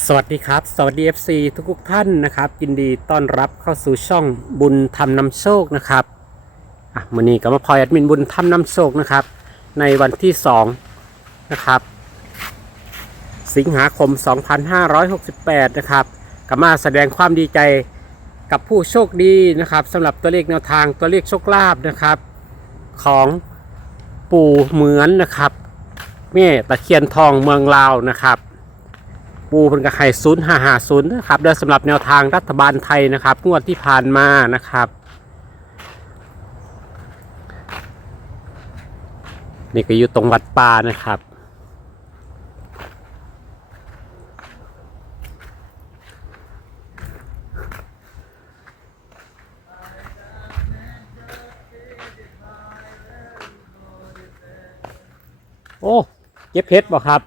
สวัสดีครับ สวัสดี FC ทุกทุกท่านนะครับยินดีต้อนรับเข้าสู่ช่องบุญธรรมนำโชคนะครับอะวันนี้ก็มาพลอยแอดมินบุญธรรมนำโชคนะครับ ในวันที่2นะครับ สิงหาคม 2568 นะครับก็มาแสดงความดีใจกับผู้โชคดีนะครับสำหรับตัวเลขแนวทางตัวเลขโชคลาภนะครับ ของปู่เหมือนนะครับแม่ตะเคียนทองเมืองลาวนะครับ ปูเป็นกระไข่ศูนย์ห้าห้าศูนย์นะครับเดินสำหรับแนวทางรัฐบาลไทยนะครับงวดที่ผ่านมานะครับ นี่ก็อยู่ตรงวัดป่านะครับโอ้ เก็บเพชรบ่ครับ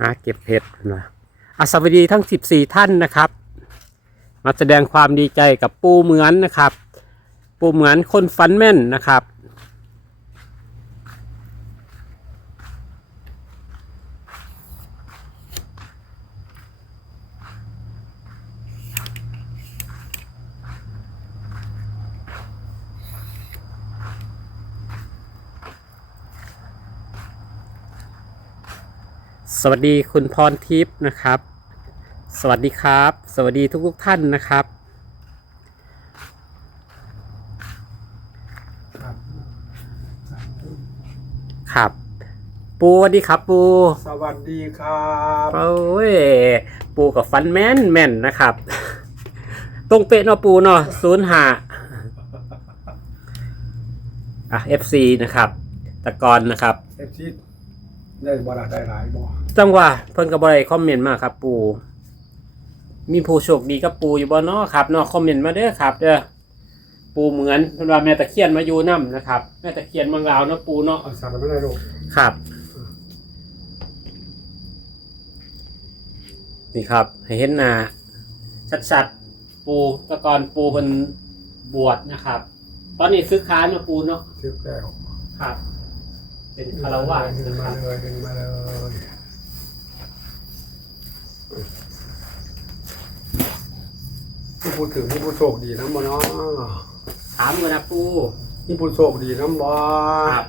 หาเก็บเห็ดนะอาสวัสดีทั้ง 14 ท่านนะครับ มาแสดงความดีใจกับปูเหมือนนะครับ ปูเหมือนคนฟันแม่นนะครับ สวัสดีคุณพรทิพย์นะครับ สวัสดีครับ สวัสดีทุกทุกๆท่านนะครับ ครับ ปูสวัสดีครับปูสวัสดีครับโอ้ยปูกับฟันแม่นแม่นนะครับ ตรงเป๊ะเนาะปูเนาะศูนย์หาอะ FC นะครับ ตะกอนนะครับเอฟซีได้บราได้หลายบ่ จังหวะเพิ่นก็บ่ได้คอมเมนต์มาครับ ปูมีผู้โชคดีกับปูอยู่บ่เนาะครับเนาะคอมเมนต์มาเด้อครับเด้อปูเหมือนเพิ่นว่าแม่ตะเคียนมาอยู่นํนะครับแม่ตะเคียนเมืองลาวเนาะปูเนาะเอาสารไม่ได้ลูกครับ นี่ครับ ให้เห็นหน้าชัดๆปูแตะกอนปูเพิ่นบวชนะครับ ตอนนี้ซื้อค้านมาปูเนาะทึกแล้วครับ เป็นคารวะดึงนะคมารับ เลยดึงมาเลย นี่พูดถึงนี่ผู้โชคดีน้ำบ่เนาะถามกันนะปูนี่ผู้โชคดีน้ำบ่ครับ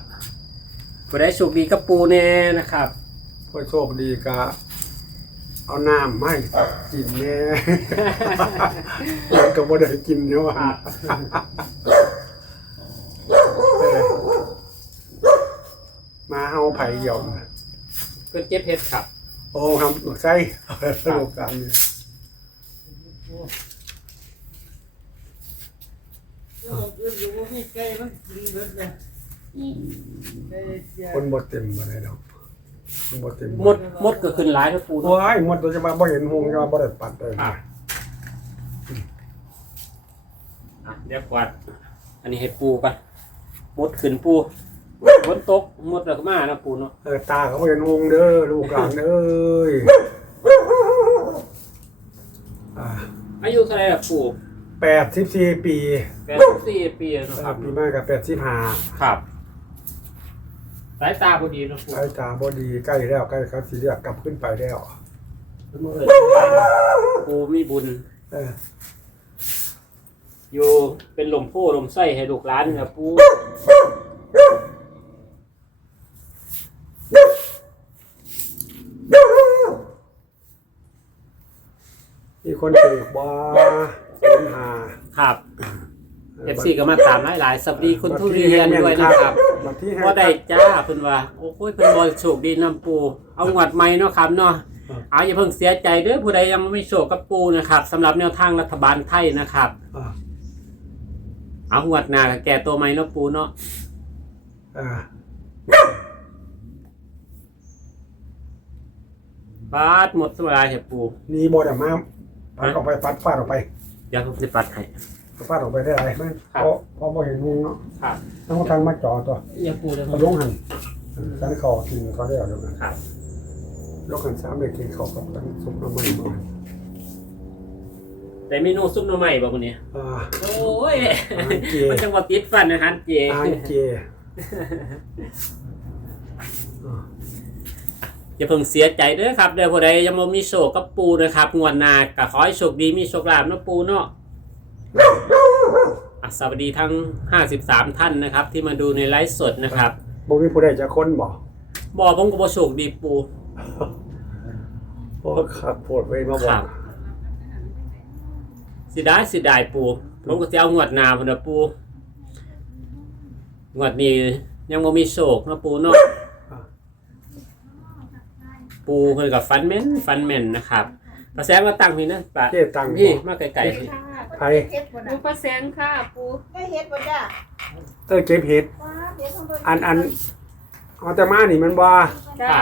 ผู้ได้โชคดีกับปูแน่นะครับผู้โชคดีก็เอาน้ำไม่กินแน่มันก็บ่ได้กินเนาะครับเออมาเอาไผ่เหี่ยวนะเพื่อนเก็บเพชรครับ โอ้ครับใช่สนุกกันเนี่ยคนบ่เต็มบ่ได้ดอกคนบ่เต็มหมดหมดก็ขึ้นหลายครับปูเนาะโอ้ยหมดตัวจะมาบ่เห็นหงจะมาบ่ได้ปัดเลยอะอะเดี๋ยวกวาดอันนี้ให้ปูกันหมดขึ้นปู ฝนตกหมดแล้วก็มานะปูเนาะเออตาเขาบ่เห็นหงเด้อลูกหลานเอ้ยอ่าอายุเท่าไหร่ล่ะปู84ปีแปดสิบสี่ปีแล้วเอเนาะอครับปีมากกับ85ครับสายตาพอดีเนาะปูสายตาบ่ดีใกล้แล้วใกล้ครับสิเรียกกลับขึ้นไปแล้วเมื่อปูมีบุญ เอออยู่เป็นลมโพลมไส้ให้ลูกหลานครับปู มี คนถูกบ่สินหาครับเอฟซีก็มาตามหลายๆสวัสดีคุณทุเรียนด้วยนะครับวันที่ว่าได้จ้าเพิ่นว่า โอ้ยเพิ่นบ่โชคดีนํปู เอางวดใหม่เนาะครับเนาะเอาอย่าเพิ่งเสียใจเด้อผู้ใดยังไม่โชคกับปูนะครับสำหรับแนวทางรัฐบาลไทยนะครับอ่าเอางวดหน้าก็แก้ตัวใหม่เนาะปูเนาะอ่าบาดหมดสมัยเห็ปูนี่บ่ได้มา ปัดออกไปปัดฟาดออกไปเดี๋ยวผมสิปัดให้ฟาดออกไปได้ไรไหมครับเพราะเพราะบ่เห็นหงเนาะครับต้องทางมาจ่อตัวอย่าปูเลยเอาลงหันสันคอกินเขาได้เอาลงหันครับลงหันสามเด็กกินเขากับกันซุปน้ำมันมาแต่เมนูซุปหน่อไม้บ่มื้อนี้อ่าโอ้ยอาหารเจมันจังว่าติดฟันอาหารเจอาหารเจอ ย่าเพิ่งเสียใจเด้อครับเดี๋ยวผู้ใดยังบ่มีโชคกับปูนะครับงวดหน้าก็ขอให้โชคดีมีโชคลาภเนาะปูเนาะอะสวัสดีทั้ง 53 ท่านนะครับ ที่มาดูในไลฟ์สดนะครับบ่มีผู้ใดจะค้นบ่บอกผมก็บ่โชคดีปูโอ้ครับโพดไว้มาบคอรักบสิได้สิได้ปูผมก็จะเอางวดหน้าพุ่นน่ะปูงวดนี้ยังบ่มีโชคเนาะปูเนาะ ปูเพิ่นกับฟันแม่นฟันแม่นนะครับประแสงมาตั้งพี่นะปะเจ๊ตังค์พี่บ่มาไกลๆพี่ไผเฮ็ดบ่ปูน่ะประแสงค่ะปูได้เฮ็ดบ่จ้าเออเก็บเห็ดว้าเฮ็ดของเพิ่อันอันเอาแต่มานี่มันบ่จ้า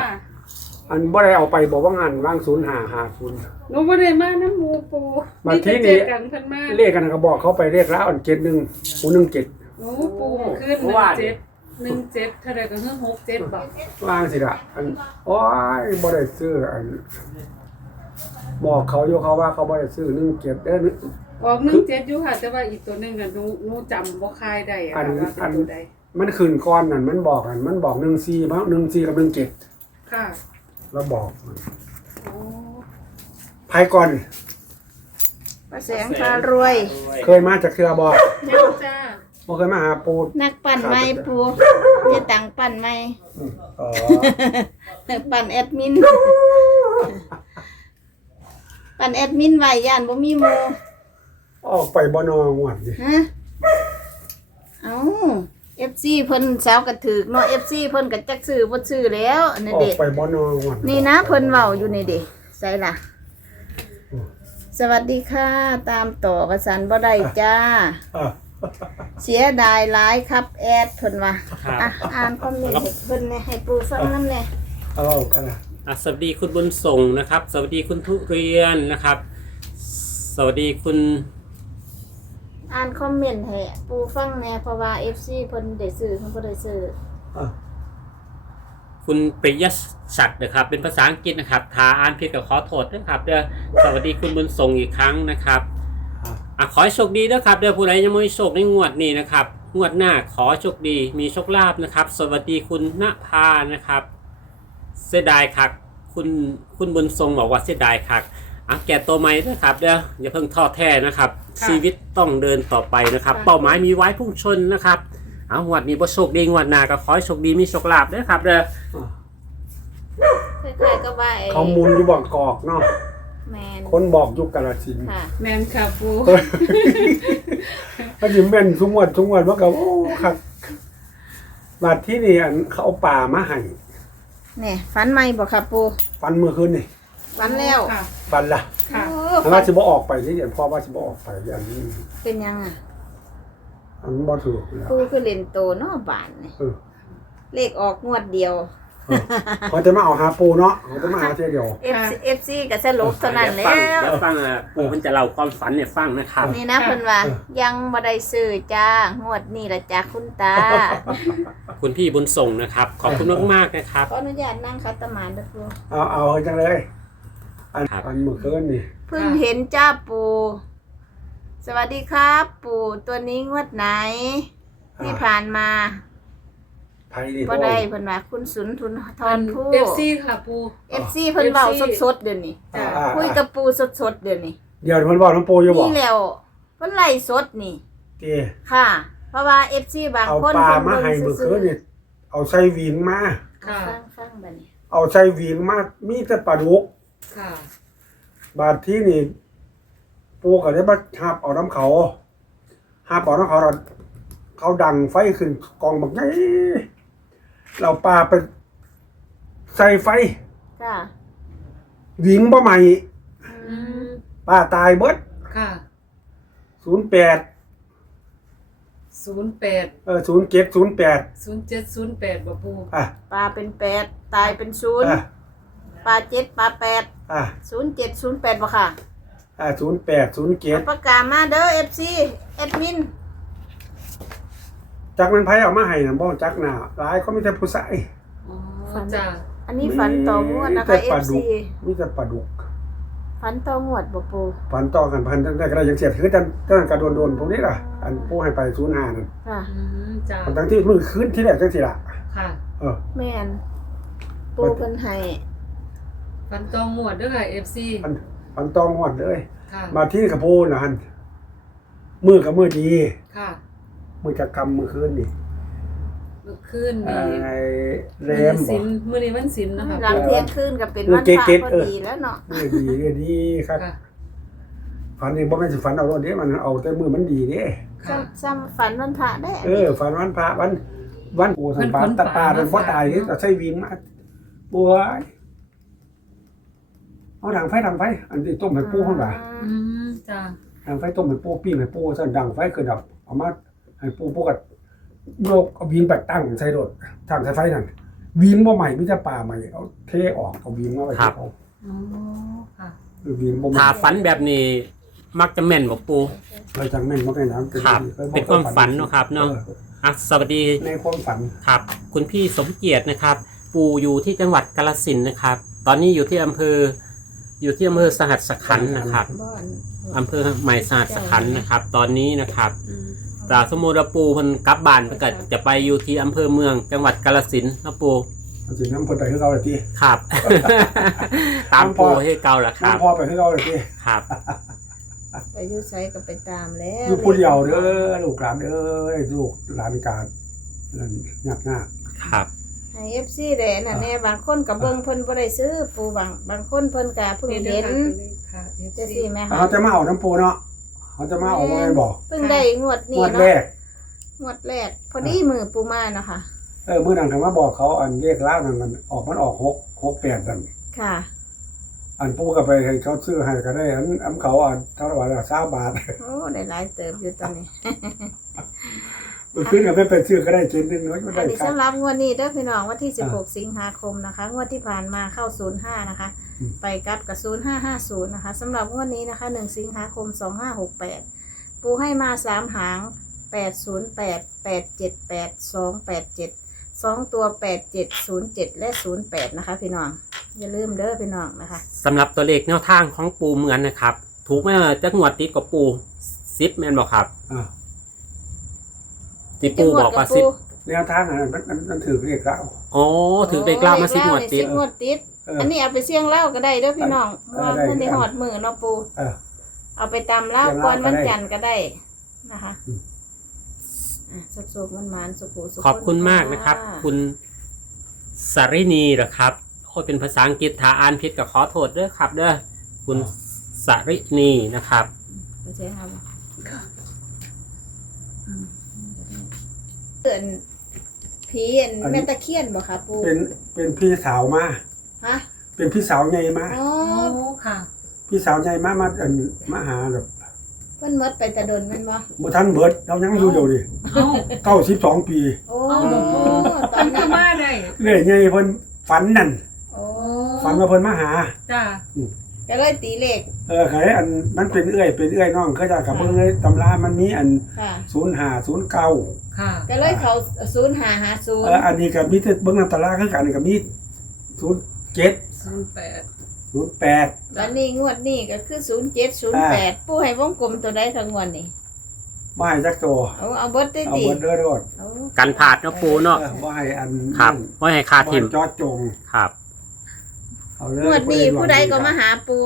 อันบ่ได้เอาไปบอกว่างานว่างศูนย์หาหาศูนย์ หนูบ่ได้มาน้ำหมูปูมาที่นี่ มีแต่เจอกันเพิ่นมาเลขกันก็บอกเขาไปเลขแล้วอันเจ็ดหนึ่งหูหนึ่งเจ็ดหนูปูขึ้นหนึ่งเจ็ด หนึ่งเจ็ดเท่าไรก็คือหกเจ็ดบอกว่างสิละอันโอ้ยบ่ได้ซื้ออันบอกเขาอยู่เขาว่าเขาบ่ได้ซื้อหนึ่งเจ็ดเด้อออกหนึ่งเจ็ดอยู่ค่ะ แต่ว่าอีกตัวหนึงอะหนูหนูจำบ่คายได้อะอันค่ะว่าเป็นอันตัวใดมันคืนก้อนนั่นมันบอกอันมันบอกหนึ่งสี่เพราะหนึ่งสี่กับหนึ่งเจ็ดค่ะแล้วบอกมันโอ้ภายก่อน ประแสงพารวย เคยมาจากเครือบอกเจ้าจ้า บ่เคยมาหาปู นักปั่นไม้ปูเฮ็ดตังปั่นไม้อืมอ๋อปั่นแอดมิน ปั่นแอดมินไว้ย่านบ่มีหมู่ออกไปบ่นองวดดิฮะเอ้า FC เพิ่นสาวกระถึกเนาะ FC เพิ่นก็จักซื้อบ่ซื้อแล้วอันนี้ออกเด็กไปบ่นองวดนี่นะเพิ่นเว้าอยู่นี่เด็กใส่ล่ะอืมสวัสดีค่ะ ตามต่อประสานบ่ได้จ้า อะ เสียดายหลายครับ แอดเพิ่นว่าครับ อะอ่านคอมเมนต์ให้เพิ่นแหน่ให้ปูฟังนำแหน่เอากันนะอะสวัสดีคุณบุญส่งนะครับ สวัสดีคุณทุเรียนนะครับ สวัสดีคุณอ่านคอมเมนต์ให้ปูฟังแหน่เพราะว่า FC เพิ่นได้ซื้อเพิ่นบ่ได้ซื้ออะคุณปริยศักดิ์นะครับ เป็นภาษาอังกฤษนะครับทาอ่านผิดกับขอโทษนะครับเด้อสวัสดีคุณบุญส่งอีกครั้งนะครับ อะอะขอให้โชคดีนะครับเดี๋ยวผู้ใดยังไม่มีโชคในงวดนี้นะครับ งวดหน้าขอโชคดี มีโชคลาภนะครับ สวัสดีคุณณภานะครับ เสียดายคักคุณคุณบุญทรงบอกว่าเสียดายคักอะแก่ตัวใหม่นะครับเดี๋ยวอย่าเพิ่งท้อแท้นะครับชีวิตต้องเดินต่อไปนะครับเป้าหมายมีไว้พุ่งชนนะครับเอางวดนี้บ่โชคดีงวดหน้าก็ขอให้โชคดีมีโชคลาภด้วยครับเด้ออะคล้ายๆกับว่าไอ้เขามุนอยู่บอกกอกเนาะ แมนคนบอกยุคกาลสินธุ์ค่ะ แมนค่ะปูก็จิแม่นทุกงวดทุกงวดว่าก็โอ้ครับบาดที่นี่อันเขาเอาป่ามาให้แหน่ฝันใหม่บ่ครับปูฟันเมื่อคืนนี่ฝันแล้วค่ะ ฟันละค่ะโอ้แล้วฝัว่านสิบ่ออกไปที่เห็นพ่อว่าสิบ่ออกไปอันนี้เป็นยังอะ อันบ่ถูกแล้วปูคือเล่นโตเนาะบานนี่เออเลขออกงวดเดียว เขาจะมาเอาหาปูเนาะเขาจะมาหาเที่ยวเดียว FC FC ก็สรุปเท่านั้นแล้เดี๋ยววฟังอะปู่มันจะเล่าความฝันเนี่ยฟังนะครับ นี่นะเพิ่นว่ายังบ่ได้ซื้อจ้างวดนี้ละจ้าคุณตา คุณพี่บุญส่งนะครับ ขอบคุณมากๆนะครับ ขออนุญาตนั่งคัตมานเด้อปูเอาเอาให้จังเลย อันครับ อันเมื่อคืนนี่เพิ่งเห็นจ้าปูสวัสดีครับ ปู่ตัวนี้งวดไหน ที่ผ่านมา ไผนี่บ่ได้เพิ่นว่าคุณสุนทุนทอนผู้ เอฟซีค่ะปู FC เพิ่นเว้าสดๆเดี๋ยวนี้อ่าอ่าคุยกับปูสดๆเดี๋ยวนี้เดี๋ยวเพิ่นบอกน้ำปูอยู่บ่นี่แล้วเพิ่นไล่สดนี่ เต้ค่ะ เพราะว่า FC บางเอาคนปลาเพิ่นมาให้เบิ่เมื่งอซื่คือนนี่เอาใส่หวิงมาๆค่ะ ฟังฟังบัดนี้ เอาใส่หวิงมา มีแต่ปลาดุก ค่ะ บาดที่นี่ปูก็ได้มาหับเอาน้ำเขาหับเอาน้ำเขาเราเขาดังไฟขึ้นกองบักใหญ่ เราปลาไปใส่ไฟจ้าหวิงบ่ใหม่อืมป้าตายเบิดค่ะ ศูนย์แปดศูนย์แปดเออศูนย์เจ็ดศูนย์แปดศูนย์เจ็ดศูนย์แปดบ่ปูอะปลาเป็นแปดตายเป็นศูนย์อะปลาเจ็ดปลาแปดอะศูนย์เจ็ดศูนย์แปดบ่ค่ะอะศูนย์แปดศูนย์เจ็ดประกาศมาเด้อ FC แอดมิน จักมันไผเอามาให้นะบ่จักหน้าหลายเขามีแต่ผู้ชายอ๋อจ้าอันนี้ฝันต่องวดนะคะ มีแต่ปลา FC ดุกมีแต่ปลาดุกฝันตองวดบ่ปูฝันต่อกันพันตั้งแต่กระไรยังเสียคือจันตั้งแต่กระโดนโดนพวกนี้ล่ะ อันปูให้ไปศูนย์ห้านั่นค่ะ อืมจ้าทั้งที่มือคืนที่แรกจังสิล่ะค่ะเออ แม่นปูเพิ่นให้ฟันตองหมวดด้วยค่ะ FC ฝัน ฝันตองหอดเลย ค่ะมาที่กระโพนนะฮันมือกับมือดี ค่ะ มือจะกำมือคืนนี่เมื่อคืนไอ้นี้แรมสิบ่นมื้อนี้วันศิลนะคะหลังเที่ยงคืนก็เป็นวันเออพระเก๊กพๆอเออดีแล้วเนาะมือดีเด้อดีครับค่ะฝันนี่บ่แม่นสิฝันเอารถเด้มันเอาแต่มือมันดีเด้ค่ะ ซ้ำฝันวันพระได้เออฝันวันพระวัน วันโอ้สันปาเพิ่นตาปาเพิ่เป็นนบ่ฝันตายนี่เนาะแต่ใช้วิงมาบัวเอาดังไฟดังไฟ อันที่ต้มให้ปูข้างหลังอืมจ้า ดังไฟต้มให้ปูปิ้งให้ปูซั่นดังไฟคือดับเอามา ให้ปูปูก็โยกเอาวิงไปตั้งใส่รถทางใส่ไฟนั่นวิงบ่ใหม่มีแต่ปลาใหม่เอาเทออกเอาวิงมาไว้ที่เขาอ๋อค่ะคือวิงบ่ใหม่ถ้าฝันแบบนี้ มักจะแม่นบ่ปูเราจังแม่นบ่ได้น้ำครับเป็นความฝันเนาะครับเนาะอออะสวัสดีในความฝันครับ คุณพี่สมเกียรตินะครับ ปู่อยู่ที่จังหวัดกาฬสินธุ์นะครับ ตอนนี้อยู่ที่อำเภอ อยู่ที่อำเภอสหัสขันธ์นะครับบ่อนอำเภอใหม่สหัสขันธ์นะครับ ตอนนี้นะครับ อืมแต่สมมุติว่าปูมันกลับบ้านไปก็จะไปอยู่ที่อำเภอเมืองจังหวัดกาฬสินธุ์นะปูเอาสิน้ำเพิ่นไปคือเก่าเลยทีครับ ตามปูให้เก่าละครับน้ำพอไปคือเก่าเลยทีครับไปอยู่ไสก็ไปตามแล้วอยู่ผู้เดียวเด้อลูกหลานเด้อลูกหลานการนั่นยากยากครับให้ FC ได้นั่นแน่บางคนก็เบิ่งเพิ่นบ่ได้ซื้อปูบางบางคนเพิ่นก็เพิ่งนี่ด้วเห็ยนค่ะค่ะจะ FC สิแม่เขาจะมาเอาน้ำปูเนาะ เขาจะมาเอาไว้บอกเพิ่งได้งวดงนี้วดเนาะแรกงวดแรก พอดีมือปูมาเนาะค่ะ เออมื่อนั้นคำว่าบอกเขาอันเรียกล่านั่นมันออกมันออกหกหกแปดนั่นค่ะ อันปูก็ไปให้เขาซื้อให้ก็ได้ อันอันเขาอันเท่าไหร่ละสามบาท โอ้ได้หลายเติบอยู่ตอนนี้ มันขึ้นกับไม่ไปซื้อก็ได้เจนหนึงน้อยก็อัได้นนี้ครับ สำหรับงวดนี้เด้อพี่น้องวันที่อ่า16 สิงหาคมนะคะ งวดที่ผ่านมาเข้า 05 นะคะอืม ไปกลับกับ0550นะคะสำหรับงวดนี้นะคะ1สิงหาคม2568ปูให้มา3หาง808 878 287 2ตัว8707และ08นะคะ พี่น้อง อย่าลืมเด้อพี่น้องนะคะสำหรับตัวเลขแนวทางของปูเหมือนนะครับ ถูกไหมจักงวดติดกับปูซิปแม่นบอกครับอ่าที่ปูบอกว่าซิปแนวทางอันนั้นมันมันมันถือเรียกแล้วอ๋อถือเลขเล่ามาซิปงวดติดสิบงวดติดเอออันนี้เอาไปเสี่ยงเล่าก็ได้เด้อพี่น้องเออว่าได้ท่านได้ได้หอดมือเนาะปูเออ เอาไปตำเล่าเสี่ยงก่อนเหล้าก็วันได้จันทร์ก็ได้นะคะอืม อะสุกๆมันมันๆสุขุสุขขอบคุณมากนะครับ คุณสารินีเหรอครับโอ้ยเป็นภาษาอังกฤษถ้าอ่านผิดก็ขอโทษด้วยครับ เด้อคุณสารินีนะครับไม่ใช่ครับอืมเตือนผีอันอันนี้ แม่ตะเคียนบ่คะปูเป็นเป็นพี่สาวมาฮะ เป็นพี่สาวใหญ่มาอ๋อโอ้ค่ะ พี่สาวใหญ่มามาอันมาหาแบบเพิ่นหมดไปแตะดนแมันบ่บ่ทันเบิดเรายังอยู่เดียวดิเอ้าเก้าสิบสองปีโอ้เอาตอนมันคืนั้อนมาได้เรื่อยไงเพิ่นฝันนั่นโอ้ฝันว่าเพิ่นมาหา จ้าก็เลยตีเลขเออไขอันมันเป็นเอื้อยเป็นเอื้อยน้องเขาจะกับเบิ่งเลยตำรามันมีอันค่ะ05 09ค่ะก็เลยเขาศูนย์หาหาศูนเอย์ออันนี้ก็มีแต่เบิ่งนำตำราคือกันอันนี้ก็มี07 ศูนย์แปด08แล้วนี่งวดนี่ก็คือศูนย์เจ็ดศูนย์แปดผู้ให้วงกลมตัวใดทั้งงวดนี่บ่ให้จักตัวเอาเอาเบิดได้เอาติเบิดเด้อโดดเอากันผาดเนาะปูเนาะเออบ่ให้อันครับว่าให้คาบ่ทิให้มจอดจงครับ เอาเลยงวดนี้ผู้ใดก็มาหาปู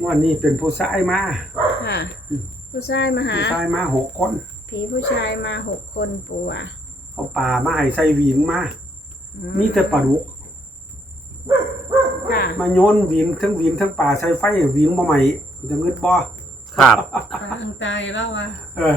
งวดนี้เป็นผู้ชายมาค่ะ ผู้ชายมาหา ผู้ชายมาหกคน ผีผู้ชายมาหกคนปูอะเอาป่ามาให้ใส่หวิงมา อืมีแต่ปลาดุก ค่ะ มาโยนหวิงทั้งหวิงทั้งป่าใส่ไฟหวิงบ่ใหม่จะงึดบ่ครับ ทางใจแล้วว่ะ เออ